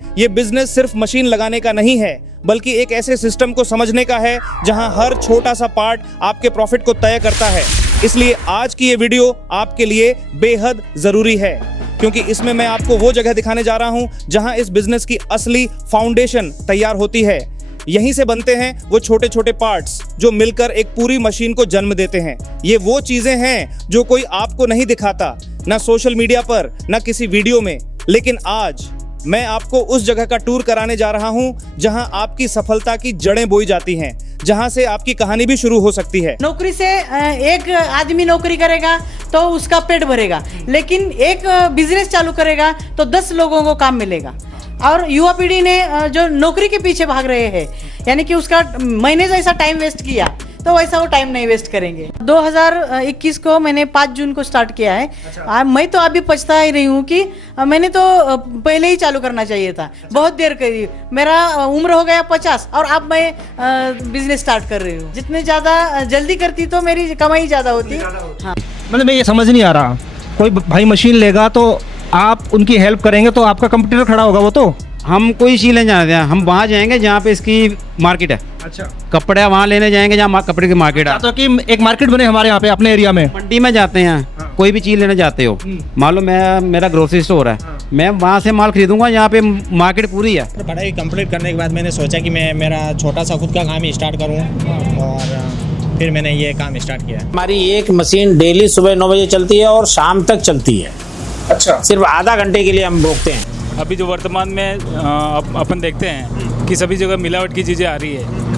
ये बिजनेस सिर्फ मशीन लगाने का नहीं है, बल्कि एक ऐसे सिस्टम को समझने का है जहां हर छोटा सा पार्ट आपके प्रॉफिट को तय करता है। इसलिए आज की ये वीडियो आपके लिए बेहद जरूरी है, क्योंकि इसमें मैं आपको वो जगह दिखाने जा रहा हूं जहां इस बिजनेस की असली फाउंडेशन तैयार होती है। यहीं से बनते हैं वो छोटे छोटे पार्ट्स जो मिलकर एक पूरी मशीन को जन्म देते हैं। ये वो चीजें हैं जो कोई आपको नहीं दिखाता, ना सोशल मीडिया पर, ना किसी वीडियो में। लेकिन आज मैं आपको उस जगह का टूर कराने जा रहा हूं जहां आपकी सफलता की जड़ें बोई जाती हैं, जहां से आपकी कहानी भी शुरू हो सकती है। नौकरी से एक आदमी नौकरी करेगा तो उसका पेट भरेगा, लेकिन एक बिजनेस चालू करेगा तो 10 लोगों को काम मिलेगा। और युवा पीढ़ी ने जो नौकरी के पीछे भाग रहे हैं, यानी कि उसका महीने जैसा टाइम वेस्ट किया तो वैसा वो टाइम नहीं वेस्ट करेंगे। 2021 को मैंने 5 जून को स्टार्ट किया है। मैं तो अभी पछता ही रही हूँ कि मैंने तो पहले ही चालू करना चाहिए था, बहुत देर करी। मेरा उम्र हो गया 50 और अब मैं बिजनेस स्टार्ट कर रही हूँ। जितने ज़्यादा जल्दी करती तो मेरी कमाई ज़्यादा होती। हाँ, मतलब मैं ये समझ नहीं आ रहा, कोई भाई मशीन लेगा तो आप उनकी हेल्प करेंगे तो आपका कंपटीटर खड़ा होगा। वो तो हम कोई चीज़ लेने जाते हैं, हम वहाँ जाएंगे जहाँ पे इसकी मार्केट है। अच्छा, कपड़े वहाँ लेने जाएंगे जहाँ कपड़े की मार्केट है। तो कि एक मार्केट बने हमारे यहाँ पे अपने एरिया में। मंडी में जाते हैं, कोई भी चीज़ लेने जाते हो, मान लो मेरा ग्रोसरी स्टोर है, मैं वहाँ से माल खरीदूंगा जहाँ पे मार्केट पूरी है। पढ़ाई कंप्लीट करने के बाद मैंने सोचा कि मैं मेरा छोटा सा खुद का काम ही स्टार्ट करूँ, और फिर मैंने ये काम स्टार्ट किया। हमारी एक मशीन डेली सुबह 9 बजे चलती है और शाम तक चलती है। अच्छा, सिर्फ आधा घंटे के लिए हम रोकते हैं। अभी जो वर्तमान में अपन देखते हैं कि सभी जगह मिलावट की चीज़ें आ रही है,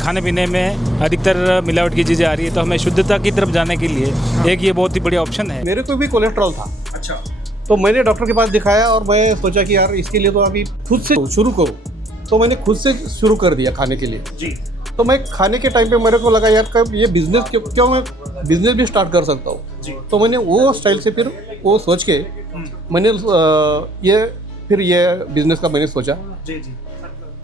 खाने पीने में अधिकतर मिलावट की चीज़ें आ रही है, तो हमें शुद्धता की तरफ जाने के लिए एक ये बहुत ही बढ़िया ऑप्शन है। मेरे को भी कोलेस्ट्रॉल था। अच्छा, तो मैंने डॉक्टर के पास दिखाया और मैं सोचा कि यार इसके लिए तो अभी खुद से शुरू करूँ, तो मैंने खुद से शुरू कर दिया खाने के लिए जी। तो मैं खाने के टाइम पे मेरे को लगा यार कब ये बिजनेस क्यों मैं बिजनेस भी स्टार्ट कर सकता हूँ। तो मैंने वो स्टाइल से फिर वो सोच के मैंने ये बिजनेस का मैंने सोचा जी।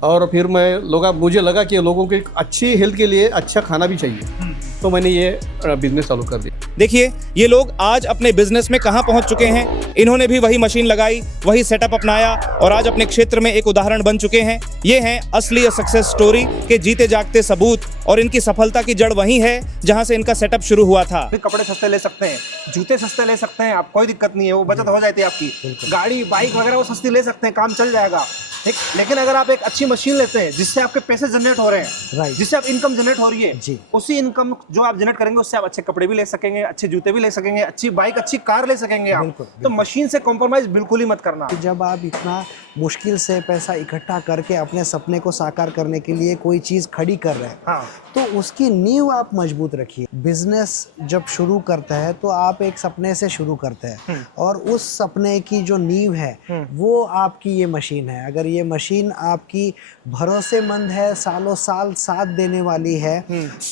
और फिर मुझे लगा कि लोगों की अच्छी हेल्थ के लिए अच्छा खाना भी चाहिए, तो मैंने ये बिजनेस चालू कर दिया। देखिए, ये लोग आज अपने बिजनेस में कहां पहुंच चुके हैं। इन्होंने भी वही मशीन लगाई, वही सेटअप अपनाया और आज अपने क्षेत्र में एक उदाहरण बन चुके हैं। ये हैं असली सक्सेस स्टोरी के जीते जागते सबूत, और इनकी सफलता की जड़ वही है जहां से इनका सेटअप शुरू हुआ था। कपड़े सस्ते ले सकते हैं, जूते सस्ते ले सकते हैं, आप कोई दिक्कत नहीं है, वो बचत हो जाती है आपकी। गाड़ी बाइक वगैरह वो सस्ती ले सकते हैं, काम चल जाएगा, ठीक। लेकिन अगर आप एक अच्छी मशीन लेते हैं जिससे आपके पैसे जनरेट हो रहे हैं, जिससे आप इनकम जनरेट हो रही है, उसी इनकम जो आप जनरेट करेंगे उससे आप अच्छे कपड़े भी ले सकेंगे, अच्छे जूते भी ले सकेंगे, अच्छी बाइक, अच्छी कार ले सकेंगे आप। तो मशीन से कॉम्प्रोमाइज बिल्कुल ही मत करना। जब आप इतना मुश्किल से पैसा इकट्ठा करके अपने सपने को साकार करने के लिए कोई चीज़ खड़ी कर रहे हैं, तो उसकी नींव आप मजबूत रखिए। बिजनेस जब शुरू करते हैं तो आप एक सपने से शुरू करते हैं, और उस सपने की जो नींव है वो आपकी ये मशीन है। अगर ये मशीन आपकी भरोसेमंद है, सालों साल साथ देने वाली है,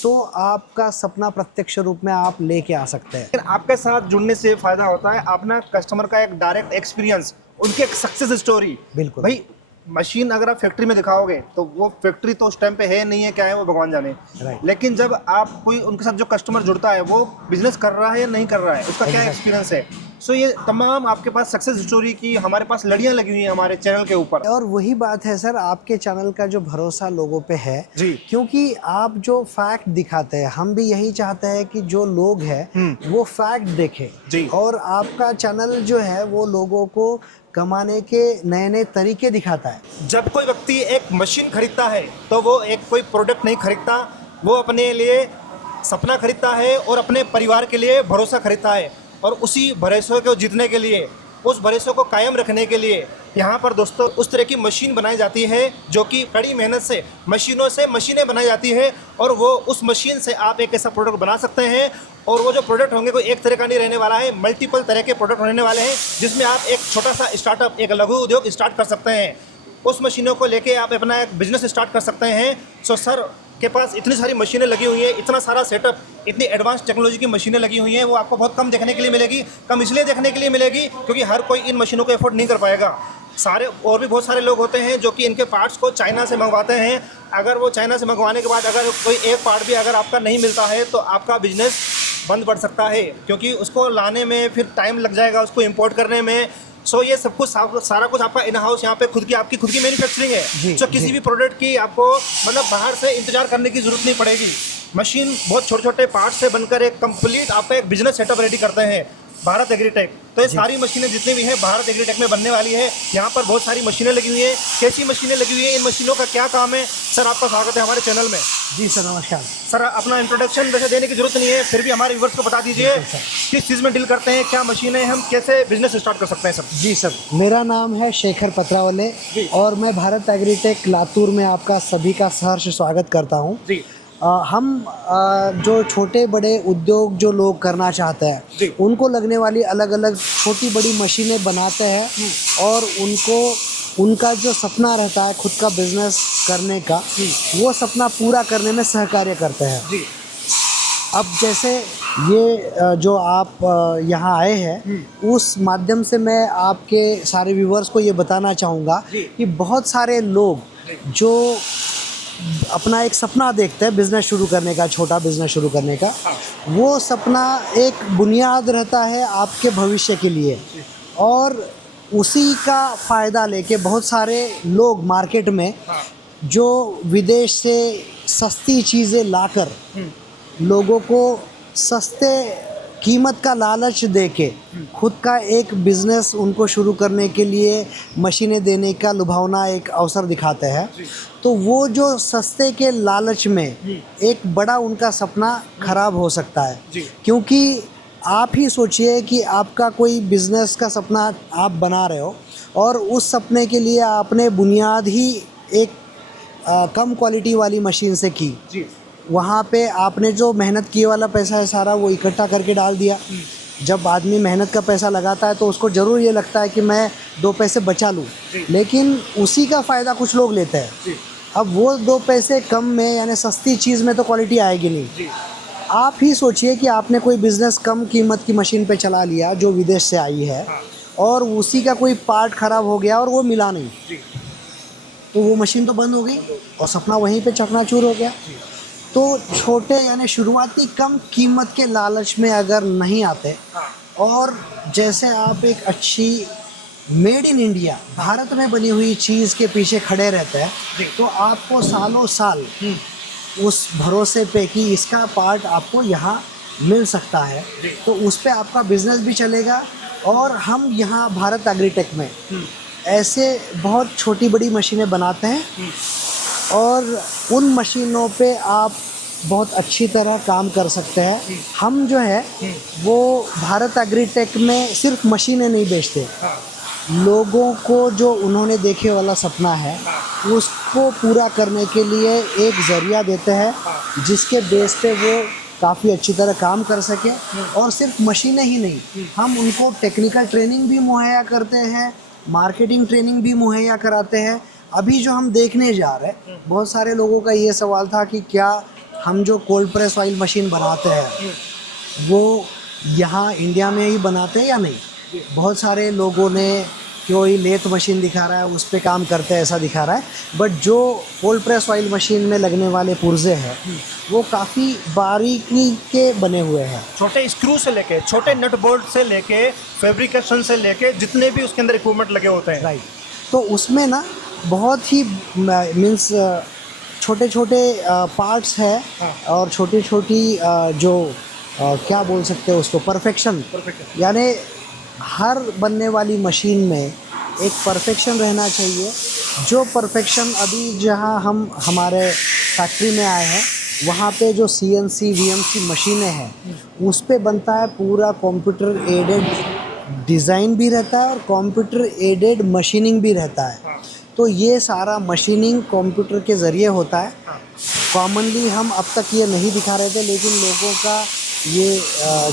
तो आपका सपना प्रत्यक्ष रूप में आप लेके आ सकते हैं। आपके साथ जुड़ने से फायदा होता है अपना कस्टमर का एक डायरेक्ट एक्सपीरियंस, उनकी एक सक्सेस स्टोरी। बिल्कुल भाई, मशीन अगर आप फैक्ट्री में दिखाओगे तो वो फैक्ट्री तो उस टाइम पे है नहीं है, क्या है वो भगवान जाने। लेकिन जब आप कोई उनके साथ जो कस्टमर जुड़ता है वो बिजनेस कर रहा है या नहीं कर रहा है, उसका क्या एक्सपीरियंस है। सो ये तमाम आपके पास सक्सेस स्टोरी की हमारे पास लड़ियां लगी हुई हैं हमारे चैनल के ऊपर। और वही बात है सर, आपके चैनल का जो भरोसा लोगों पे है जी, क्योंकि आप जो फैक्ट दिखाते हैं, हम भी यही चाहते हैं कि जो लोग हैं वो फैक्ट देखें जी। और आपका चैनल जो है वो लोगों को कमाने के नए नए तरीके दिखाता है। जब कोई व्यक्ति एक मशीन खरीदता है तो वो एक कोई प्रोडक्ट नहीं खरीदता, वो अपने लिए सपना खरीदता है और अपने परिवार के लिए भरोसा खरीदता है। और उसी भरोसे को जीतने के लिए, उस भरोसे को कायम रखने के लिए यहाँ पर दोस्तों उस तरह की मशीन बनाई जाती है जो कि कड़ी मेहनत से मशीनों से मशीनें बनाई जाती है, और वो उस मशीन से आप एक ऐसा प्रोडक्ट बना सकते हैं। और वो जो प्रोडक्ट होंगे कोई एक तरह का नहीं रहने वाला है, मल्टीपल तरह के प्रोडक्ट होने वाले हैं, जिसमें आप एक छोटा सा स्टार्टअप, एक लघु उद्योग स्टार्ट कर सकते हैं। उस मशीनों को लेके आप अपना एक बिजनेस स्टार्ट कर सकते हैं। सो सर के पास इतनी सारी मशीनें लगी हुई हैं, इतना सारा सेटअप, इतनी एडवांस टेक्नोलॉजी की मशीनें लगी हुई हैं, वो आपको बहुत कम देखने के लिए मिलेगी। कम इसलिए देखने के लिए मिलेगी क्योंकि हर कोई इन मशीनों को एफोर्ड नहीं कर पाएगा। सारे और भी बहुत सारे लोग होते हैं जो कि इनके पार्ट्स को चाइना से मंगवाते हैं। अगर वो चाइना से मंगवाने के बाद अगर कोई एक पार्ट भी अगर आपका नहीं मिलता है तो आपका बिजनेस बंद पड़ सकता है, क्योंकि उसको लाने में फिर टाइम लग जाएगा, उसको इंपोर्ट करने में। सो ये सब कुछ सारा कुछ आपका इन हाउस यहाँ पे खुद की आपकी खुद की मैन्युफैक्चरिंग है। सो किसी भी प्रोडक्ट की आपको मतलब बाहर से इंतजार करने की जरूरत नहीं पड़ेगी। मशीन बहुत छोटे छोटे पार्ट से बनकर एक कंप्लीट आपका एक बिजनेस सेटअप रेडी करते हैं भारत एग्रीटेक। तो ये सारी मशीनें जितनी भी हैं भारत एग्रीटेक में बनने वाली है। यहाँ पर बहुत सारी मशीनें लगी हुई हैं। कैसी मशीनें लगी हुई हैं, इन मशीनों का क्या काम है? सर आपका स्वागत है हमारे चैनल में। जी सर, नमस्कार सर। अपना इंट्रोडक्शन वैसे देने की जरूरत नहीं है, फिर भी हमारे व्यूअर्स को बता दीजिए किस चीज़ में डील करते हैं, क्या मशीनें, हम कैसे बिजनेस स्टार्ट कर सकते हैं सर। जी सर, मेरा नाम है शेखर पत्रावले और मैं भारत एग्रीटेक लातूर में आपका सभी का सहर्ष स्वागत करता हूँ। हम जो छोटे बड़े उद्योग जो लोग करना चाहते हैं उनको लगने वाली अलग अलग छोटी बड़ी मशीनें बनाते हैं और उनका जो सपना रहता है खुद का बिजनेस करने का, वो सपना पूरा करने में सहकार्य करते हैं। अब जैसे ये जो आप यहाँ आए हैं, उस माध्यम से मैं आपके सारे व्यूवर्स को ये बताना चाहूँगा कि बहुत सारे लोग जो अपना एक सपना देखते हैं बिज़नेस शुरू करने का, छोटा बिज़नेस शुरू करने का, वो सपना एक बुनियाद रहता है आपके भविष्य के लिए और उसी का फ़ायदा लेके बहुत सारे लोग मार्केट में जो विदेश से सस्ती चीज़ें लाकर लोगों को सस्ते कीमत का लालच देके खुद का एक बिज़नेस उनको शुरू करने के लिए मशीनें देने का लुभावना एक अवसर दिखाते हैं, तो वो जो सस्ते के लालच में एक बड़ा उनका सपना खराब हो सकता है। क्योंकि आप ही सोचिए कि आपका कोई बिज़नेस का सपना आप बना रहे हो और उस सपने के लिए आपने बुनियाद ही एक कम क्वालिटी वाली मशीन से की। वहाँ पे आपने जो मेहनत किए वाला पैसा है सारा वो इकट्ठा करके डाल दिया। जब आदमी मेहनत का पैसा लगाता है तो उसको ज़रूर ये लगता है कि मैं 2 पैसे बचा लूँ, लेकिन उसी का फ़ायदा कुछ लोग लेते हैं। अब वो 2 पैसे कम में यानी सस्ती चीज़ में तो क्वालिटी आएगी नहीं। आप ही सोचिए कि आपने कोई बिज़नेस कम कीमत की मशीन पे चला लिया जो विदेश से आई है और उसी का कोई पार्ट ख़राब हो गया और वो मिला नहीं, तो वो मशीन तो बंद हो गई और सपना वहीं पे चकनाचूर हो गया। तो छोटे यानी शुरुआती कम कीमत के लालच में अगर नहीं आते और जैसे आप एक अच्छी मेड इन इंडिया भारत में बनी हुई चीज़ के पीछे खड़े रहते हैं, तो आपको सालों साल उस भरोसे पे कि इसका पार्ट आपको यहाँ मिल सकता है, तो उस पे आपका बिजनेस भी चलेगा। और हम यहाँ भारत एग्रीटेक में ऐसे बहुत छोटी बड़ी मशीनें बनाते हैं और उन मशीनों पे आप बहुत अच्छी तरह काम कर सकते हैं। हम जो है वो भारत एग्रीटेक में सिर्फ मशीनें नहीं बेचते, लोगों को जो उन्होंने देखे वाला सपना है उसको पूरा करने के लिए एक ज़रिया देते हैं जिसके बेस पे वो काफ़ी अच्छी तरह काम कर सके। और सिर्फ मशीनें ही नहीं, हम उनको टेक्निकल ट्रेनिंग भी मुहैया करते हैं, मार्केटिंग ट्रेनिंग भी मुहैया कराते हैं। अभी जो हम देखने जा रहे हैं, बहुत सारे लोगों का ये सवाल था कि क्या हम जो कोल्ड प्रेस ऑयल मशीन बनाते हैं वो यहाँ इंडिया में ही बनाते हैं या नहीं। बहुत सारे लोगों ने कोई लेथ मशीन दिखा रहा है उस पे काम करते हैं ऐसा दिखा रहा है, बट जो कोल्ड प्रेस ऑयल मशीन में लगने वाले पुर्जे हैं वो काफ़ी बारीकी के बने हुए हैं। छोटे स्क्रू से लेके छोटे नट बोल्ट से लेके फैब्रिकेशन से लेके जितने भी उसके अंदर इक्विपमेंट लगे होते हैं, राइट। तो उसमें ना बहुत ही मीन्स छोटे छोटे पार्ट्स है और छोटी छोटी जो क्या बोल सकते हैं उसको परफेक्शन, यानी हर बनने वाली मशीन में एक परफेक्शन रहना चाहिए। जो परफेक्शन अभी जहां हम हमारे फैक्ट्री में आए हैं वहाँ पे जो CNC VMC मशीनें हैं उस पे बनता है पूरा कंप्यूटर एडेड डिज़ाइन भी रहता है और कंप्यूटर एडेड मशीनिंग भी रहता है। तो ये सारा मशीनिंग कंप्यूटर के ज़रिए होता है। कॉमनली हम अब तक ये नहीं दिखा रहे थे, लेकिन लोगों का ये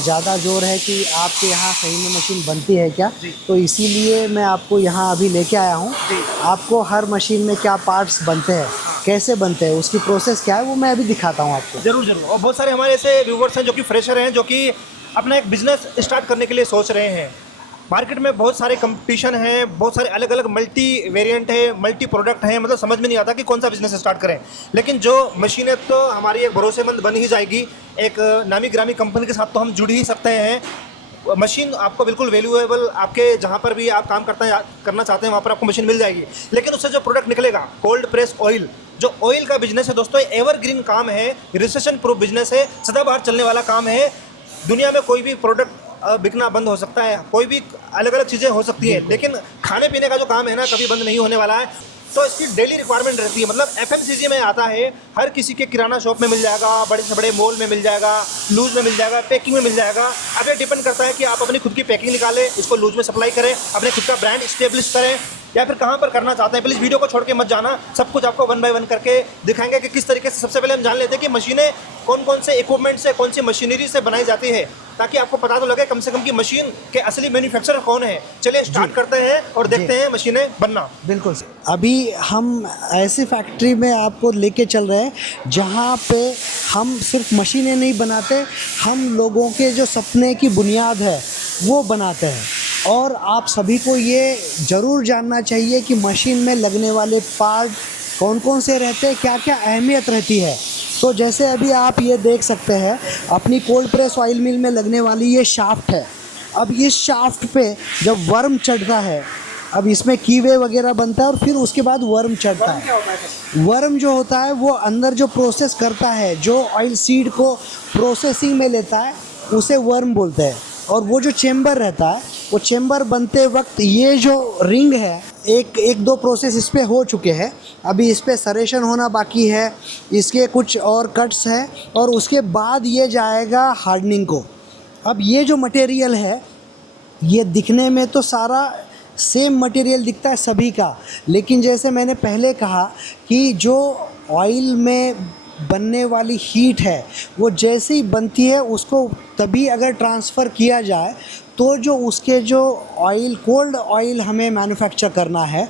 ज़्यादा जोर है कि आपके यहाँ सही में मशीन बनती है क्या, तो इसीलिए मैं आपको यहाँ अभी लेके आया हूँ। आपको हर मशीन में क्या पार्ट्स बनते हैं, कैसे बनते हैं, उसकी प्रोसेस क्या है, वो मैं अभी दिखाता हूँ आपको। जरूर जरूर। और बहुत सारे हमारे ऐसे व्यूवर्स हैं जो कि फ्रेशर हैं, जो कि अपना एक बिज़नेस स्टार्ट करने के लिए सोच रहे हैं। मार्केट में बहुत सारे कंपटीशन हैं, बहुत सारे अलग अलग मल्टी वेरिएंट है, मल्टी प्रोडक्ट हैं, मतलब समझ में नहीं आता कि कौन सा बिज़नेस स्टार्ट करें। लेकिन जो मशीनें तो हमारी एक भरोसेमंद बन ही जाएगी, एक नामी ग्रामी कंपनी के साथ तो हम जुड़ ही सकते हैं। मशीन आपको बिल्कुल वैल्यूएबल, आपके जहाँ पर भी आप काम करना चाहते हैं वहाँ पर आपको मशीन मिल जाएगी। लेकिन उससे जो प्रोडक्ट निकलेगा, कोल्ड प्रेस ऑयल, जो ऑयल का बिजनेस है दोस्तों, एवरग्रीन काम है, रिसेशन प्रूफ बिजनेस है, सदाबहार चलने वाला काम है। दुनिया में कोई भी प्रोडक्ट बिकना बंद हो सकता है, कोई भी अलग अलग चीज़ें हो सकती हैं, लेकिन खाने पीने का जो काम है ना, कभी बंद नहीं होने वाला है। तो इसकी डेली रिक्वायरमेंट रहती है। मतलब FMCG में आता है, हर किसी के किराना शॉप में मिल जाएगा, बड़े से बड़े मॉल में मिल जाएगा, लूज में मिल जाएगा, पैकिंग में मिल जाएगा। अब ये डिपेंड करता है कि आप अपनी खुद की पैकिंग निकालें, इसको लूज में सप्लाई करें, अपने खुद का ब्रांड इस्टेब्लिश करें, या फिर कहाँ पर करना चाहते हैं। प्लीज़ वीडियो को छोड़ के मत जाना, सब कुछ आपको 1 बाय 1 करके दिखाएंगे कि किस तरीके से। सबसे पहले हम जान लेते हैं कि मशीनें कौन कौन से इक्विपमेंट से, कौन सी मशीनरी से बनाई जाती है, ताकि आपको पता तो लगे कम से कम कि मशीन के असली मैन्युफैक्चरर कौन है। चलिए स्टार्ट करते हैं और देखते हैं मशीनें बनना। बिल्कुल। अभी हम ऐसी फैक्ट्री में आपको लेके चल रहे हैं जहाँ पे हम सिर्फ मशीनें नहीं बनाते, हम लोगों के जो सपने की बुनियाद है वो बनाते हैं। और आप सभी को ये ज़रूर जानना चाहिए कि मशीन में लगने वाले पार्ट कौन कौन से रहते हैं, क्या क्या अहमियत रहती है। तो जैसे अभी आप ये देख सकते हैं, अपनी कोल्ड प्रेस ऑयल मिल में लगने वाली ये शाफ्ट है। अब इस शाफ्ट पे जब वर्म चढ़ता है, अब इसमें कीवे वगैरह बनता है और फिर उसके बाद वर्म चढ़ता है। वर्म जो होता है वो अंदर जो प्रोसेस करता है, जो ऑयल सीड को प्रोसेसिंग में लेता है, उसे वर्म बोलते हैं। और वो जो चेम्बर रहता है, वो चेम्बर बनते वक्त ये जो रिंग है, एक दो प्रोसेस इस पे हो चुके हैं, अभी इस पे सरेशन होना बाकी है, इसके कुछ और कट्स हैं, और उसके बाद ये जाएगा हार्डनिंग को। अब ये जो मटेरियल है, ये दिखने में तो सारा सेम मटेरियल दिखता है सभी का, लेकिन जैसे मैंने पहले कहा कि जो ऑयल में बनने वाली हीट है वो जैसे ही बनती है, उसको तभी अगर ट्रांसफ़र किया जाए तो जो उसके जो ऑयल, कोल्ड ऑयल हमें मैन्युफैक्चर करना है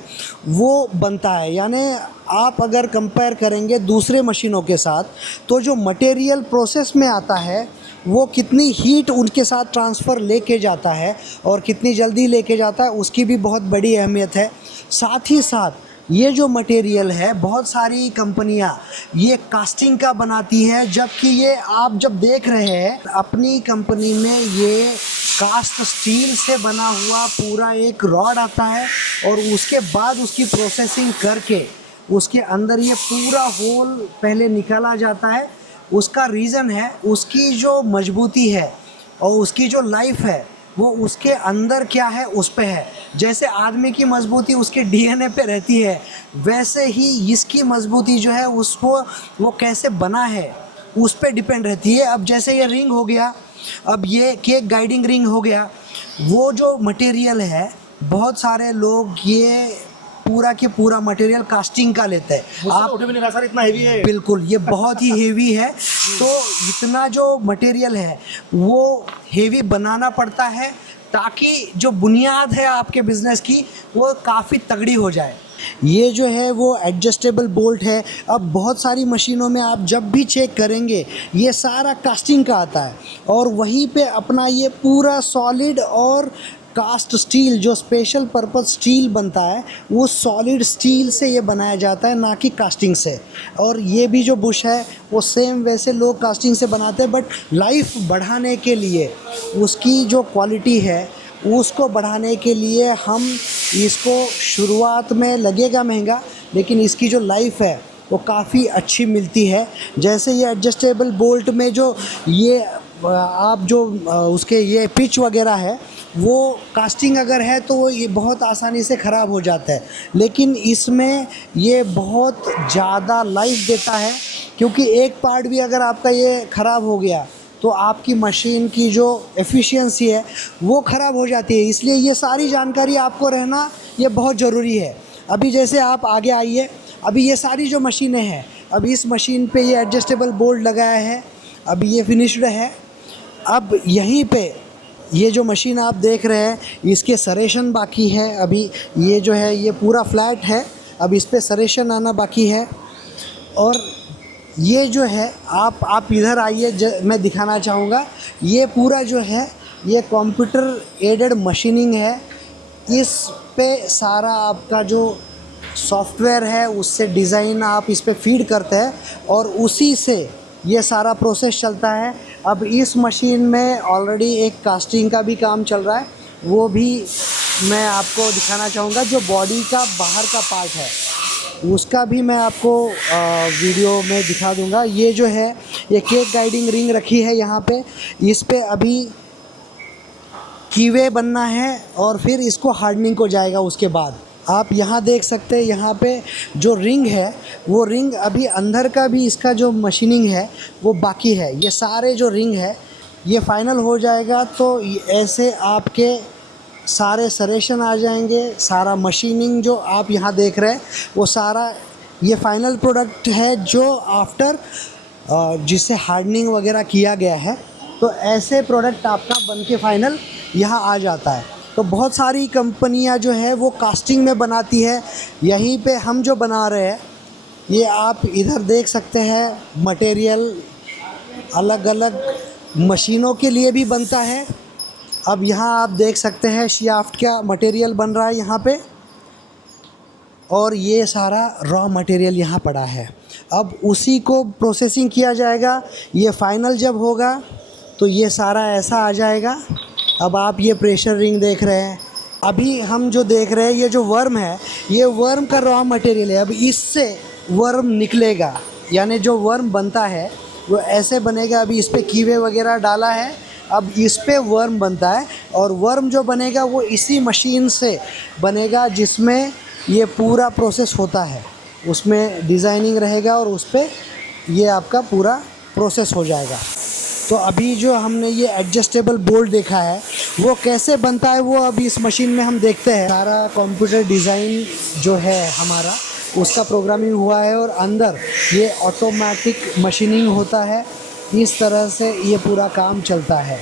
वो बनता है। यानी आप अगर कंपेयर करेंगे दूसरे मशीनों के साथ, तो जो मटेरियल प्रोसेस में आता है वो कितनी हीट उनके साथ ट्रांसफ़र लेके जाता है और कितनी जल्दी लेके जाता है, उसकी भी बहुत बड़ी अहमियत है। साथ ही साथ ये जो मटेरियल है, बहुत सारी कंपनियां ये कास्टिंग का बनाती है, जबकि ये आप जब देख रहे हैं अपनी कंपनी में ये कास्ट स्टील से बना हुआ पूरा एक रॉड आता है, और उसके बाद उसकी प्रोसेसिंग करके उसके अंदर ये पूरा होल पहले निकाला जाता है। उसका रीज़न है उसकी जो मजबूती है और उसकी जो लाइफ है, वो उसके अंदर क्या है उस पे है। जैसे आदमी की मजबूती उसके DNA पे रहती है, वैसे ही इसकी मजबूती जो है उसको वो कैसे बना है उस पे डिपेंड रहती है। अब जैसे ये रिंग हो गया, अब ये केक गाइडिंग रिंग हो गया, वो जो मटेरियल है, बहुत सारे लोग ये पूरा के पूरा मटेरियल कास्टिंग का लेते हैं। आप उठे भी नहीं रहा सर, इतना हेवी है। बिल्कुल, ये बहुत ही हेवी है, तो इतना जो मटेरियल है वो हेवी बनाना पड़ता है ताकि जो बुनियाद है आपके बिज़नेस की वो काफ़ी तगड़ी हो जाए। ये जो है वो एडजस्टेबल बोल्ट है। अब बहुत सारी मशीनों में आप जब भी चेक करेंगे ये सारा कास्टिंग का आता है, और वहीं पे अपना ये पूरा सॉलिड और कास्ट स्टील, जो स्पेशल पर्पस स्टील बनता है, वो सॉलिड स्टील से ये बनाया जाता है, ना कि कास्टिंग से। और ये भी जो बुश है वो सेम वैसे लोग कास्टिंग से बनाते हैं, बट लाइफ बढ़ाने के लिए, उसकी जो क्वालिटी है उसको बढ़ाने के लिए हम इसको, शुरुआत में लगेगा महंगा, लेकिन इसकी जो लाइफ है वो काफ़ी अच्छी मिलती है। जैसे ये एडजस्टेबल बोल्ट में जो ये आप जो उसके ये पिच वगैरह है, वो कास्टिंग अगर है तो ये बहुत आसानी से ख़राब हो जाता है, लेकिन इसमें ये बहुत ज़्यादा लाइफ देता है, क्योंकि एक पार्ट भी अगर आपका ये ख़राब हो गया तो आपकी मशीन की जो एफिशिएंसी है वो ख़राब हो जाती है। इसलिए ये सारी जानकारी आपको रहना ये बहुत ज़रूरी है। अभी जैसे आप आगे आइए, अभी ये सारी जो मशीनें हैं, अब इस मशीन पे ये एडजस्टेबल बोल्ट लगाया है, अभी ये फिनिश्ड है। अब यहीं पे ये जो मशीन आप देख रहे हैं, इसके सरेशन बाकी है। अभी ये जो है ये पूरा फ्लैट है, अब इस पे सरेशन आना बाकी है। और ये जो है आप इधर आइए, मैं दिखाना चाहूँगा। ये पूरा जो है ये कंप्यूटर एडेड मशीनिंग है। इस पे सारा आपका जो सॉफ्टवेयर है उससे डिज़ाइन आप इस पे फीड करते हैं और उसी से ये सारा प्रोसेस चलता है। अब इस मशीन में ऑलरेडी एक कास्टिंग का भी काम चल रहा है, वो भी मैं आपको दिखाना चाहूँगा। जो बॉडी का बाहर का पार्ट है उसका भी मैं आपको वीडियो में दिखा दूँगा। ये जो है ये केक गाइडिंग रिंग रखी है यहाँ पे, इस पे अभी कीवे बनना है और फिर इसको हार्डनिंग को जाएगा। उसके बाद आप यहाँ देख सकते हैं, यहाँ पे जो रिंग है वो रिंग अभी अंदर का भी इसका जो मशीनिंग है वो बाकी है। ये सारे जो रिंग है ये फाइनल हो जाएगा तो ऐसे आपके सारे सरेशन आ जाएंगे। सारा मशीनिंग जो आप यहाँ देख रहे हैं वो सारा ये फाइनल प्रोडक्ट है जो आफ्टर जिसे हार्डनिंग वगैरह किया गया है। तो ऐसे प्रोडक्ट आपका बन के फाइनल यहाँ आ जाता है। तो बहुत सारी कंपनियाँ जो है वो कास्टिंग में बनाती है, यहीं पे हम जो बना रहे हैं ये आप इधर देख सकते हैं। मटेरियल अलग अलग मशीनों के लिए भी बनता है। अब यहाँ आप देख सकते हैं शाफ्ट का मटेरियल बन रहा है यहाँ पे, और ये सारा रॉ मटेरियल यहाँ पड़ा है। अब उसी को प्रोसेसिंग किया जाएगा। ये फाइनल जब होगा तो ये सारा ऐसा आ जाएगा। अब आप ये प्रेशर रिंग देख रहे हैं, अभी हम जो देख रहे हैं ये जो वर्म है ये वर्म का रॉ मटेरियल है। अब इससे वर्म निकलेगा, यानी जो वर्म बनता है वो ऐसे बनेगा। अभी इस पर कीवे वगैरह डाला है, अब इस पे वर्म बनता है और वर्म जो बनेगा वो इसी मशीन से बनेगा जिसमें ये पूरा प्रोसेस होता है। उसमें डिज़ाइनिंग रहेगा और उस पर ये आपका पूरा प्रोसेस हो जाएगा। तो अभी जो हमने ये एडजस्टेबल बोल्ट देखा है वो कैसे बनता है वो अभी इस मशीन में हम देखते हैं। सारा कंप्यूटर डिज़ाइन जो है हमारा उसका प्रोग्रामिंग हुआ है और अंदर ये ऑटोमेटिक मशीनिंग होता है। इस तरह से ये पूरा काम चलता है।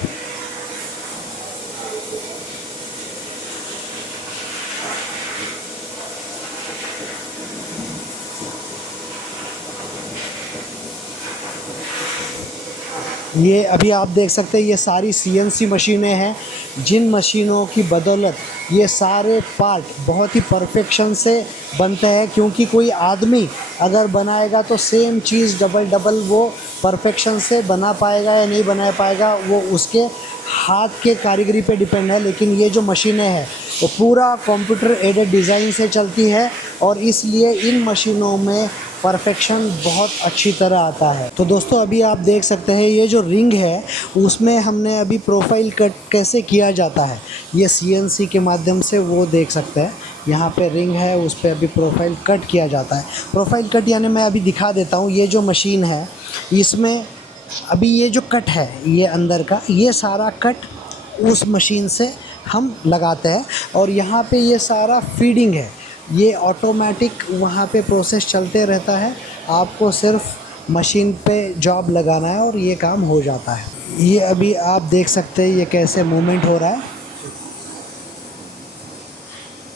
ये अभी आप देख सकते हैं ये सारी CNC मशीनें हैं, जिन मशीनों की बदौलत ये सारे पार्ट बहुत ही परफेक्शन से बनते हैं। क्योंकि कोई आदमी अगर बनाएगा तो सेम चीज़ डबल वो परफेक्शन से बना पाएगा या नहीं बना पाएगा वो उसके हाथ के कारीगरी पे डिपेंड है। लेकिन ये जो मशीनें हैं वो पूरा कंप्यूटर एडेड डिज़ाइन से चलती है और इसलिए इन मशीनों में परफेक्शन बहुत अच्छी तरह आता है। तो दोस्तों अभी आप देख सकते हैं ये जो रिंग है उसमें हमने अभी प्रोफाइल कट कैसे किया जाता है ये CNC के माध्यम से वो देख सकते हैं। यहाँ पे रिंग है उस पर अभी प्रोफाइल कट किया जाता है। प्रोफाइल कट यानी मैं अभी दिखा देता हूँ। ये जो मशीन है इसमें अभी ये जो कट है ये अंदर का ये सारा कट उस मशीन से हम लगाते हैं और यहाँ पे ये सारा फीडिंग है। ये ऑटोमेटिक वहाँ पे प्रोसेस चलते रहता है। आपको सिर्फ मशीन पे जॉब लगाना है और ये काम हो जाता है। ये अभी आप देख सकते हैं ये कैसे मूवमेंट हो रहा है।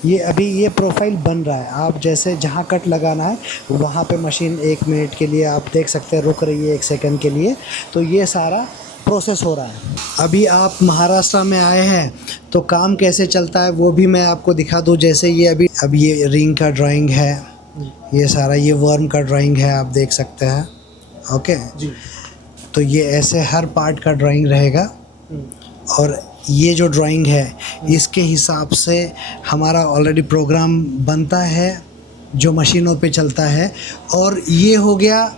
ये अभी ये प्रोफाइल बन रहा है। आप जैसे जहाँ कट लगाना है वहाँ पे मशीन 1 मिनट के लिए आप देख सकते हैं रुक रही है 1 सेकंड के लिए। तो ये सारा प्रोसेस हो रहा है। अभी आप महाराष्ट्र में आए हैं तो काम कैसे चलता है वो भी मैं आपको दिखा दूँ। जैसे ये अभी ये रिंग का ड्राइंग है, ये सारा ये वर्म का ड्राइंग है आप देख सकते हैं। ओके जी। तो ये ऐसे हर पार्ट का ड्राइंग रहेगा और ये जो ड्राइंग है इसके हिसाब से हमारा ऑलरेडी प्रोग्राम बनता है जो मशीनों पे चलता है। और ये हो गया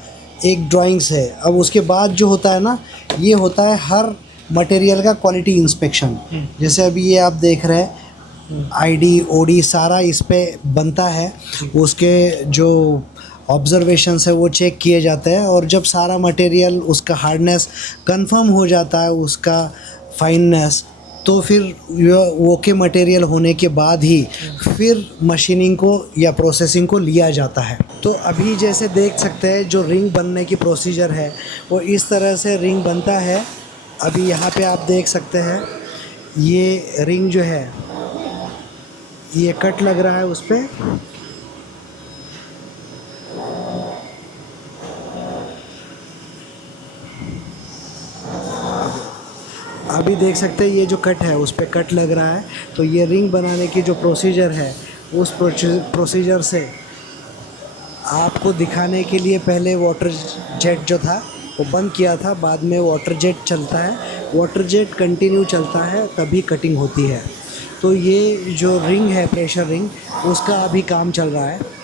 एक ड्राइंग्स है। अब उसके बाद जो होता है ना ये होता है हर मटेरियल का क्वालिटी इंस्पेक्शन। जैसे अभी ये आप देख रहे हैं ID OD सारा इस पे बनता है। उसके जो ऑब्जर्वेशंस है वो चेक किए जाते हैं और जब सारा मटेरियल उसका हार्डनेस कंफर्म हो जाता है उसका फाइननेस तो फिर ओके मटेरियल होने के बाद ही फिर मशीनिंग को या प्रोसेसिंग को लिया जाता है। तो अभी जैसे देख सकते हैं जो रिंग बनने की प्रोसीजर है वो इस तरह से रिंग बनता है। अभी यहाँ पे आप देख सकते हैं ये रिंग जो है ये कट लग रहा है उस पर। अभी देख सकते हैं ये जो कट है उस पर कट लग रहा है। तो ये रिंग बनाने की जो प्रोसीजर है उस प्रोसीजर से आपको दिखाने के लिए पहले वाटर जेट जो था वो बंद किया था, बाद में वाटर जेट चलता है, वाटर जेट कंटिन्यू चलता है तभी कटिंग होती है। तो ये जो रिंग है, प्रेशर रिंग, उसका अभी काम चल रहा है।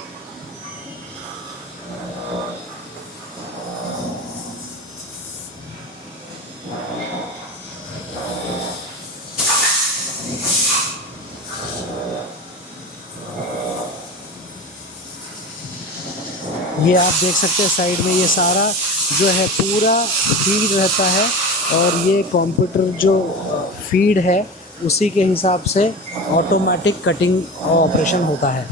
ये आप देख सकते हैं साइड में ये सारा जो है पूरा फीड रहता है और ये कंप्यूटर जो फीड है उसी के हिसाब से ऑटोमेटिक कटिंग ऑपरेशन होता है।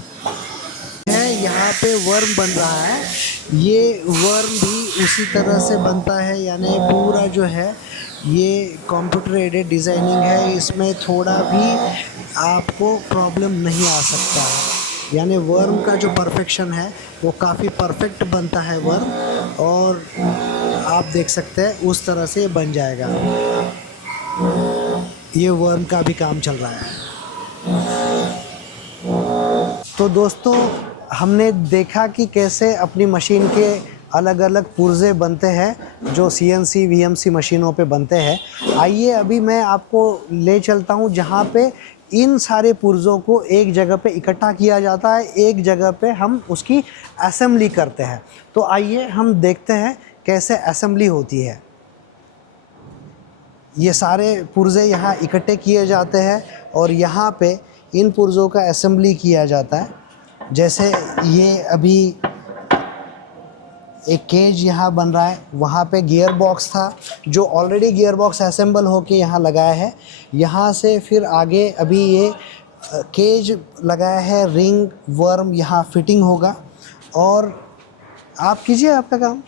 यहाँ पे वर्म बन रहा है, ये वर्म भी उसी तरह से बनता है, यानी पूरा जो है ये कंप्यूटर एडेड डिज़ाइनिंग है, इसमें थोड़ा भी आपको प्रॉब्लम नहीं आ सकता है। यानी वर्म का जो परफेक्शन है वो काफ़ी परफेक्ट बनता है वर्म, और आप देख सकते हैं उस तरह से ये बन जाएगा। ये वर्म का भी काम चल रहा है। तो दोस्तों, हमने देखा कि कैसे अपनी मशीन के अलग अलग पुर्जे बनते हैं जो CNC VMC मशीनों पे बनते हैं। आइए अभी मैं आपको ले चलता हूँ जहाँ पे इन सारे पुर्जों को एक जगह पे इकट्ठा किया जाता है, एक जगह पे हम उसकी असेंबली करते हैं। तो आइए हम देखते हैं कैसे असेंबली होती है। ये सारे पुर्जे यहाँ इकट्ठे किए जाते हैं और यहाँ पे इन पुर्जों का असेंबली किया जाता है। जैसे ये अभी एक केज यहाँ बन रहा है, वहाँ पे गियर बॉक्स था जो ऑलरेडी गियर बॉक्स असेंबल होके यहाँ लगाया है। यहाँ से फिर आगे अभी ये केज लगाया है, रिंग वर्म यहाँ फिटिंग होगा। और आप कीजिए आपका काम।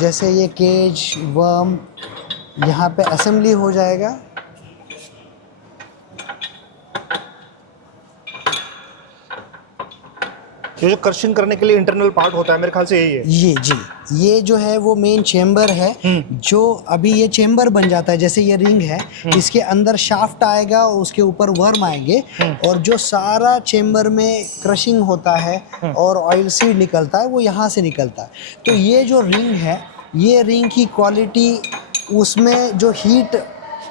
जैसे ये केज वर्म यहाँ पे असेंबली हो जाएगा। ये जो क्रशिंग करने के लिए इंटरनल पार्ट होता है, मेरे ख्याल से यही है। ये जो है वो मेन चेम्बर है, जो अभी ये चेम्बर बन जाता है। जैसे ये रिंग है, इसके अंदर शाफ्ट आएगा और उसके ऊपर वर्म आएंगे, और जो सारा चेम्बर में क्रशिंग होता है और ऑयल सीड निकलता है वो यहाँ से निकलता है। तो ये जो रिंग है, ये रिंग की क्वालिटी, उसमें जो हीट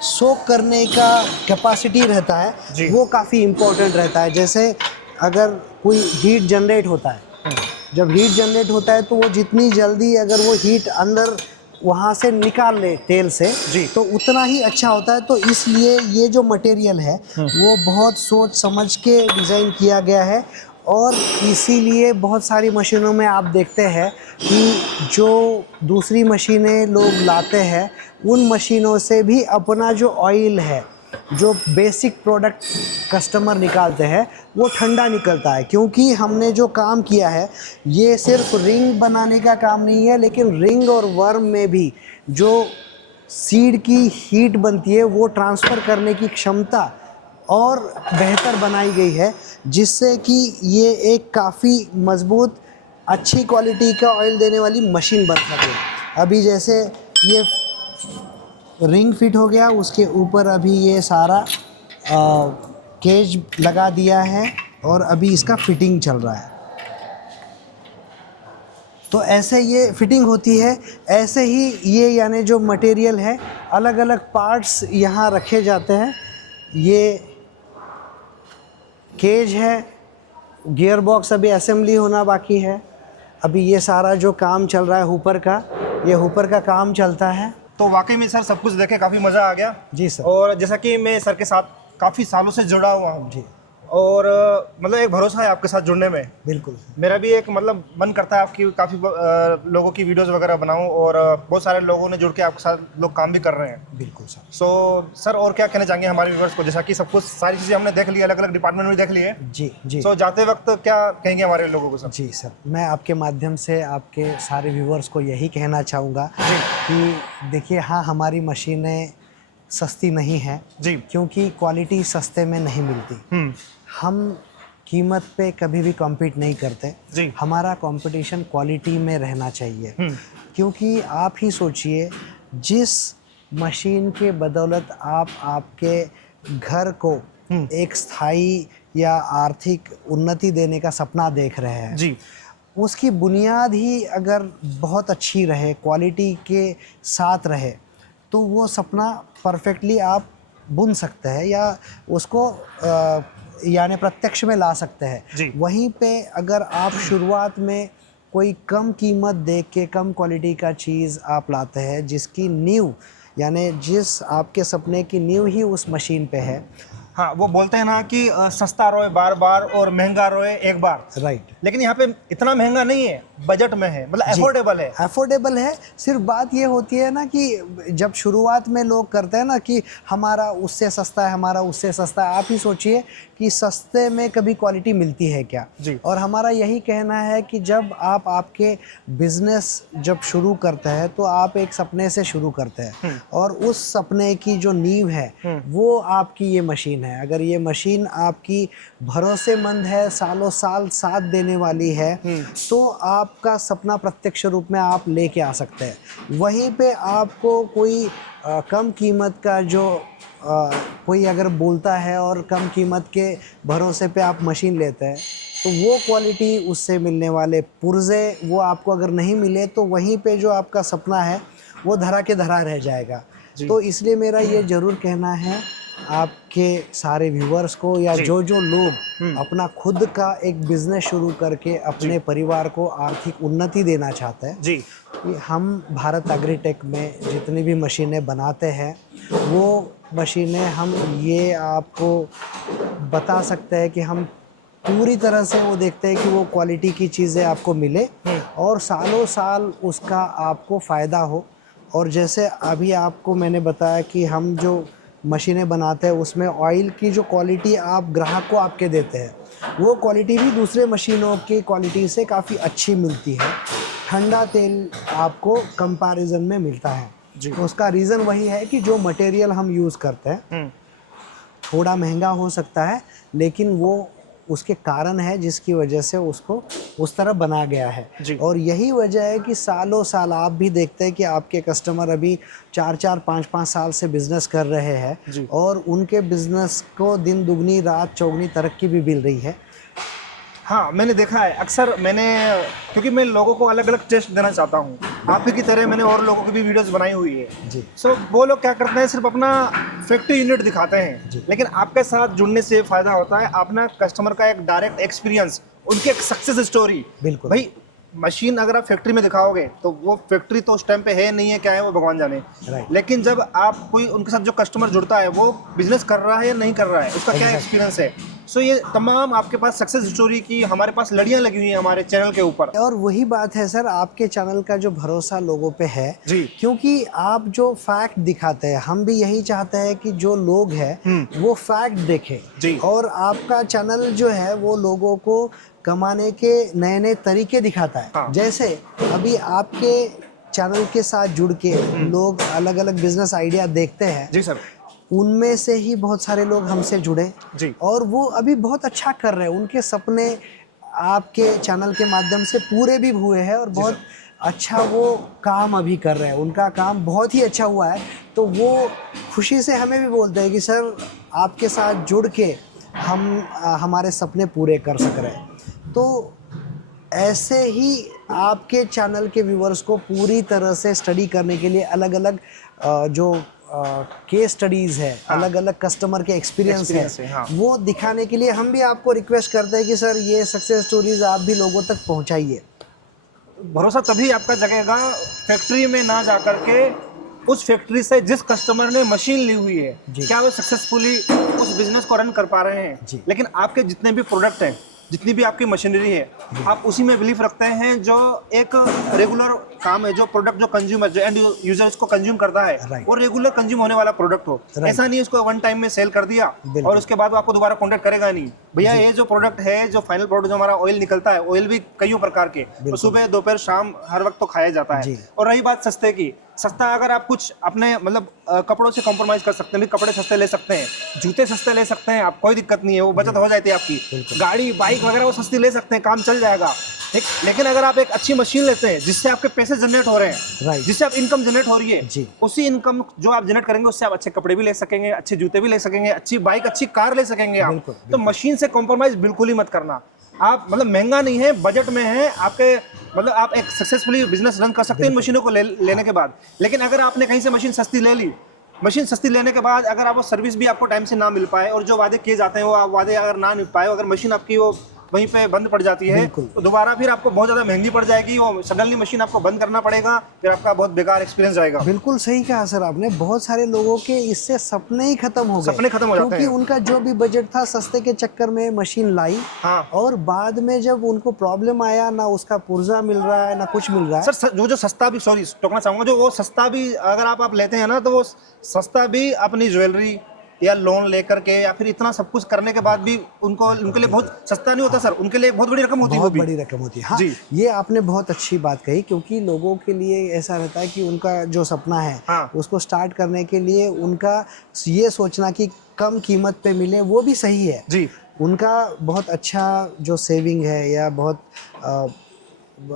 सोक करने का कैपेसिटी रहता है वो काफ़ी इम्पोर्टेंट रहता है। जैसे अगर कोई हीट जनरेट होता है, जब हीट जनरेट होता है तो वो जितनी जल्दी अगर वो हीट अंदर वहाँ से निकाल ले तेल से तो उतना ही अच्छा होता है। तो इसलिए ये जो मटेरियल है वो बहुत सोच समझ के डिज़ाइन किया गया है, और इसीलिए बहुत सारी मशीनों में आप देखते हैं कि जो दूसरी मशीनें लोग लाते हैं उन मशीनों से भी अपना जो ऑयल है, जो बेसिक प्रोडक्ट कस्टमर निकालते हैं वो ठंडा निकलता है। क्योंकि हमने जो काम किया है ये सिर्फ रिंग बनाने का काम नहीं है, लेकिन रिंग और वर्म में भी जो सीड की हीट बनती है वो ट्रांसफ़र करने की क्षमता और बेहतर बनाई गई है, जिससे कि ये एक काफ़ी मज़बूत अच्छी क्वालिटी का ऑयल देने वाली मशीन बन सके। अभी जैसे ये रिंग फिट हो गया, उसके ऊपर अभी ये सारा केज लगा दिया है और अभी इसका फिटिंग चल रहा है। तो ऐसे ये फिटिंग होती है। ऐसे ही ये यानी जो मटेरियल है, अलग अलग पार्ट्स यहाँ रखे जाते हैं। ये केज है, गियर बॉक्स अभी असेंबली होना बाकी है। अभी ये सारा जो काम चल रहा है हुपर का, ये हुपर का काम चलता है। तो वाकई में सर सब कुछ देखे काफ़ी मज़ा आ गया जी सर। और जैसा कि मैं सर के साथ काफ़ी सालों से जुड़ा हुआ हूँ जी, और मतलब एक भरोसा है आपके साथ जुड़ने में। बिल्कुल। मेरा भी एक मतलब मन करता है आपकी काफ़ी लोगों की वीडियोस वगैरह बनाऊं, और बहुत सारे लोगों ने जुड़ के आपके साथ लोग काम भी कर रहे हैं। बिल्कुल सर। सो सर और क्या कहना चाहेंगे हमारे व्यूअर्स को, जैसा कि सब कुछ सारी चीज़ें हमने देख ली, अलग अलग डिपार्टमेंट में देख लिए। जी जी। सो जाते वक्त क्या कहेंगे हमारे लोगों को सर? जी सर, मैं आपके माध्यम से आपके सारे व्यूअर्स को यही कहना चाहूँगा कि देखिए, हाँ, हमारी मशीनें सस्ती नहीं हैं जी, क्योंकि क्वालिटी सस्ते में नहीं मिलती। हम कीमत पे कभी भी कॉम्पीट नहीं करते जी। हमारा कंपटीशन क्वालिटी में रहना चाहिए। क्योंकि आप ही सोचिए, जिस मशीन के बदौलत आप आपके घर को एक स्थायी या आर्थिक उन्नति देने का सपना देख रहे हैं जी, उसकी बुनियाद ही अगर बहुत अच्छी रहे, क्वालिटी के साथ रहे, तो वो सपना परफेक्टली आप बुन सकते हैं या उसको यानी प्रत्यक्ष में ला सकते हैं। वहीं पे अगर आप शुरुआत में कोई कम कीमत देख के कम क्वालिटी का चीज़ आप लाते हैं, जिसकी नींव यानी जिस आपके सपने की नींव ही उस मशीन पे है। हाँ, वो बोलते हैं ना कि सस्ता रोए बार बार और महंगा रोए एक बार। राइट। लेकिन यहाँ पे इतना महंगा नहीं है, बजट में है, मतलब अफोर्डेबल है। अफोर्डेबल है। सिर्फ बात ये होती है ना कि जब शुरुआत में लोग करते हैं ना कि हमारा उससे सस्ता है, हमारा उससे सस्ता है, आप ही सोचिए कि सस्ते में कभी क्वालिटी मिलती है क्या। और हमारा यही कहना है कि जब आप आपके बिजनेस जब शुरू करते हैं तो आप एक सपने से शुरू करते हैं और उस सपने की जो नींव है वो आपकी ये मशीन है। अगर ये मशीन आपकी भरोसेमंद है, सालों साल साथ देने वाली है, तो आपका सपना प्रत्यक्ष रूप में आप लेके आ सकते हैं। वहीं पे आपको कोई कम कीमत का जो कोई अगर बोलता है और कम कीमत के भरोसे पे आप मशीन लेते हैं, तो वो क्वालिटी उससे मिलने वाले पुर्जे वो आपको अगर नहीं मिले तो वहीं पे जो आपका सपना है वो धरा के धरा रह जाएगा। तो इसलिए मेरा ये ज़रूर कहना है आपके सारे व्यूवर्स को या जो लोग अपना खुद का एक बिजनेस शुरू करके अपने परिवार को आर्थिक उन्नति देना चाहते हैं, कि हम भारत एग्रीटेक में जितनी भी मशीनें बनाते हैं वो मशीनें हम ये आपको बता सकते हैं कि हम पूरी तरह से वो देखते हैं कि वो क्वालिटी की चीज़ें आपको मिले और सालों साल उसका आपको फ़ायदा हो। और जैसे अभी आपको मैंने बताया कि हम जो मशीनें बनाते हैं उसमें ऑयल की जो क्वालिटी आप ग्राहक को आपके देते हैं, वो क्वालिटी भी दूसरे मशीनों की क्वालिटी से काफ़ी अच्छी मिलती है। ठंडा तेल आपको कंपैरिजन में मिलता है। उसका रीज़न वही है कि जो मटेरियल हम यूज़ करते हैं थोड़ा महंगा हो सकता है, लेकिन वो उसके कारण है जिसकी वजह से उसको उस तरह बना गया है। और यही वजह है कि सालों साल आप भी देखते हैं कि आपके कस्टमर अभी 4-4, 5-5 साल से बिज़नेस कर रहे हैं और उनके बिज़नेस को दिन दुगनी रात चौगनी तरक्की भी मिल रही है। हाँ, मैंने देखा है अक्सर, क्योंकि मैं लोगों को अलग अलग टेस्ट देना चाहता हूँ, आप ही की तरह मैंने और लोगों की भी वीडियोस बनाई हुई है। सो वो लोग क्या करते हैं, सिर्फ अपना फैक्ट्री यूनिट दिखाते हैं, लेकिन आपके साथ जुड़ने से फ़ायदा होता है अपना कस्टमर का एक डायरेक्ट एक्सपीरियंस, उनकी एक सक्सेस स्टोरी। बिल्कुल भाई, मशीन अगर आप फैक्ट्री में दिखाओगे तो वो फैक्ट्री तो उस टाइम पे है नहीं है, क्या है वो भगवान जाने। लेकिन जब आप कोई उनके साथ जो कस्टमर जुड़ता है वो बिजनेस कर रहा है या नहीं कर रहा है, उसका क्या एक्सपीरियंस है। सो ये तमाम आपके पास सक्सेस स्टोरी की हमारे पास लड़ियां लगी हुई हैं हमारे चैनल के ऊपर। और वही बात है सर, आपके चैनल का जो भरोसा लोगों पे है, क्योंकि आप जो फैक्ट दिखाते हैं, हम भी यही चाहते हैं कि जो लोग हैं वो फैक्ट देखें। और आपका चैनल जो है वो लोगों को कमाने के नए नए तरीके दिखाता है। जैसे अभी आपके चैनल के साथ जुड़ के लोग अलग अलग बिजनेस आइडिया देखते हैं। जी सर। उनमें से ही बहुत सारे लोग हमसे जुड़े और वो अभी बहुत अच्छा कर रहे हैं। उनके सपने आपके चैनल के माध्यम से पूरे भी हुए हैं और बहुत अच्छा वो काम अभी कर रहे हैं। उनका काम बहुत ही अच्छा हुआ है, तो वो खुशी से हमें भी बोलते हैं कि सर आपके साथ जुड़ के हम हमारे सपने पूरे कर सक रहे हैं। तो ऐसे ही आपके चैनल के व्यूवर्स को पूरी तरह से स्टडी करने के लिए अलग अलग जो केस स्टडीज़ है, अलग अलग कस्टमर के एक्सपीरियंस है, वो दिखाने के लिए हम भी आपको रिक्वेस्ट करते हैं कि सर ये सक्सेस स्टोरीज आप भी लोगों तक पहुंचाइए। भरोसा तभी आपका जगेगा फैक्ट्री में ना जाकर के उस फैक्ट्री से जिस कस्टमर ने मशीन ली हुई है, क्या वो सक्सेसफुली उस बिजनेस को रन कर पा रहे हैं। लेकिन आपके जितने भी प्रोडक्ट हैं, जितनी भी आपकी मशीनरी है, आप उसी में बिलीव रखते हैं जो एक रेगुलर काम है, जो प्रोडक्ट जो कंज्यूमर जो एंड यूजर इसको कंज्यूम करता है वो रेगुलर कंज्यूम होने वाला प्रोडक्ट हो। ऐसा नहीं इसको वन टाइम में सेल कर दिया और उसके बाद वो आपको दोबारा कॉन्टेक्ट करेगा नहीं। भैया ये जो प्रोडक्ट है, जो फाइनल प्रोडक्ट जो हमारा ऑयल निकलता है, ऑयल भी कईयों प्रकार के, तो सुबह दोपहर शाम हर वक्त तो खाया जाता है। और रही बात सस्ते की, सस्ता अगर आप कुछ अपने मतलब कपड़ों से कॉम्प्रोमाइज कर सकते हैं, कपड़े सस्ते ले सकते हैं, जूते सस्ते ले सकते हैं, आप कोई दिक्कत नहीं है, वो बचत हो जाती है आपकी। गाड़ी बाइक वगैरह वो सस्ती ले सकते हैं, काम चल जाएगा। लेकिन अगर आप एक अच्छी मशीन लेते हैं जिससे आपके पैसे जनरेट हो रहे हैं, जिससे आप इनकम जनरेट हो रही है, उसी इनकम जो आप जनरेट करेंगे उससे आप अच्छे कपड़े भी ले सकेंगे, अच्छे जूते भी ले सकेंगे, अच्छी बाइक अच्छी कार ले सकेंगे आप। तो मशीन से कॉम्प्रोमाइज बिल्कुल ही मत करना। आप मतलब महंगा नहीं है, बजट में है आपके, मतलब आप एक सक्सेसफुली बिजनेस रन कर सकते हैं इन मशीनों को लेने के बाद। लेकिन अगर आपने कहीं से मशीन सस्ती ले ली, मशीन सस्ती लेने के बाद अगर आप वो सर्विस भी आपको टाइम से ना मिल पाए और जो वादे किए जाते हैं वो आप वादे अगर ना मिल पाए, अगर मशीन आपकी वो वहीं पे बंद पड़ जाती है तो दोबारा फिर आपको बहुत ज़्यादा महंगी पड़ जाएगी, वो सडनली मशीन आपको बंद करना पड़ेगा, फिर आपका बहुत बेकार एक्सपीरियंस जाएगा। बिल्कुल सही कहा सर आपने, बहुत सारे लोगों के इससे सपने ही खत्म हो गए, सपने खत्म हो जाते क्योंकि हैं। उनका जो भी बजट था सस्ते के चक्कर में मशीन लाई, हाँ। और बाद में जब उनको प्रॉब्लम आया, ना उसका पुर्जा मिल रहा है ना कुछ मिल रहा है। सर जो सस्ता भी, सॉरी टोकना चाहूँगा, जो वो सस्ता भी अगर आप लेते हैं ना तो वो सस्ता भी अपनी ज्वेलरी या लोन लेकर के या फिर इतना सब कुछ करने के बाद भी उनके लिए बहुत सस्ता नहीं होता सर, उनके लिए बहुत बड़ी रकम होती है, बहुत बड़ी रकम होती है। हाँ, जी। ये आपने बहुत अच्छी बात कही, क्योंकि लोगों के लिए ऐसा रहता है कि उनका जो सपना है हाँ। उसको स्टार्ट करने के लिए उनका ये सोचना कि कम कीमत पे मिले वो भी सही है जी। उनका बहुत अच्छा जो सेविंग है या बहुत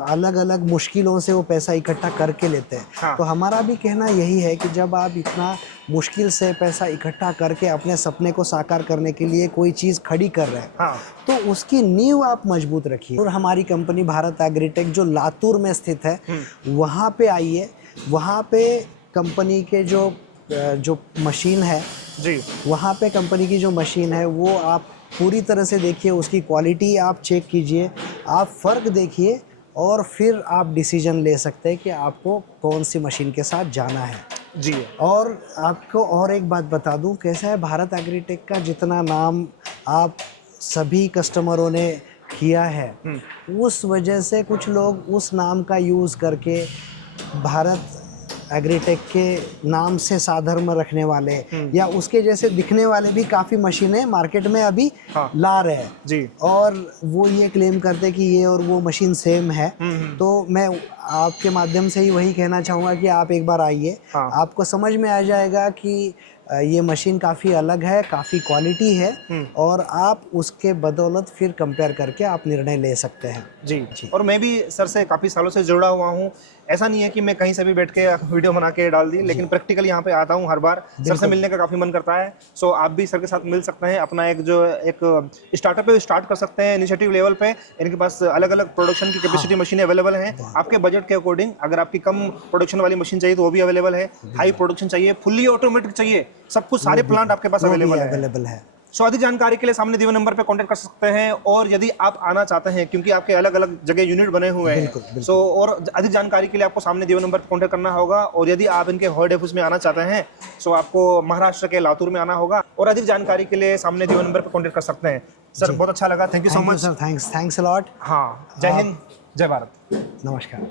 अलग अलग मुश्किलों से वो पैसा इकट्ठा करके लेते हैं। हाँ। तो हमारा भी कहना यही है कि जब आप इतना मुश्किल से पैसा इकट्ठा करके अपने सपने को साकार करने के लिए कोई चीज़ खड़ी कर रहे हैं, हाँ। तो उसकी नींव आप मजबूत रखिए। और हमारी कंपनी भारत एग्रीटेक जो लातूर में स्थित है, वहाँ पे आइए, वहाँ पे कंपनी के जो मशीन है जी, वहाँ पे कंपनी की जो मशीन है वो आप पूरी तरह से देखिए, उसकी क्वालिटी आप चेक कीजिए, आप फ़र्क देखिए और फिर आप डिसीजन ले सकते हैं कि आपको कौन सी मशीन के साथ जाना है। जी। और आपको और एक बात बता दूं, कैसा है भारत एग्रीटेक का जितना नाम आप सभी कस्टमरों ने किया है, उस वजह से कुछ लोग उस नाम का यूज़ करके भारत एग्रीटेक के नाम से साधर्म रखने वाले या उसके जैसे दिखने वाले भी काफ़ी मशीनें मार्केट में अभी ला रहे हैं जी। और वो ये क्लेम करते कि ये और वो मशीन सेम है। तो मैं आपके माध्यम से ही वही कहना चाहूँगा कि आप एक बार आइए, आपको समझ में आ जाएगा कि ये मशीन काफ़ी अलग है, काफ़ी क्वालिटी है, और आप उसके बदौलत फिर कंपेयर करके आप निर्णय ले सकते हैं। जी। और मैं भी सर से काफ़ी सालों से जुड़ा हुआ हूँ, ऐसा नहीं है कि मैं कहीं से भी बैठ के वीडियो बना के डाल दी, लेकिन प्रैक्टिकली यहाँ पे आता हूँ हर बार, सर से मिलने का काफ़ी मन करता है। सो आप भी सर के साथ मिल सकते हैं, अपना एक स्टार्टअप है स्टार्ट कर सकते हैं इनिशिएटिव लेवल पे। इनके पास अलग अलग प्रोडक्शन की कैपेसिटी मशीनें अवेलेबल हैं, आपके बजट के अकॉर्डिंग। अगर आपकी कम प्रोडक्शन वाली मशीन चाहिए तो वो भी अवेलेबल है, हाई प्रोडक्शन चाहिए, फुल्ली ऑटोमेटिक चाहिए, सब कुछ सारे प्लांट आपके पास अवेलेबल है। सो अधिक जानकारी के लिए सामने दिए हुए नंबर पर कांटेक्ट कर सकते हैं। और यदि आप आना चाहते हैं, क्योंकि आपके अलग अलग जगह यूनिट बने हुए हैं, सो और अधिक जानकारी के लिए आपको सामने दिए हुए नंबर पर कांटेक्ट करना होगा। और यदि आप इनके हॉलिडे ऑफिस में आना चाहते हैं, सो आपको महाराष्ट्र के लातूर में आना होगा। और अधिक जानकारी के लिए सामने दिए हुए नंबर पर कांटेक्ट कर सकते हैं। सर बहुत अच्छा लगा, thank you so much sir, thanks a lot. हाँ, जय हिंद, जय भारत, नमस्कार।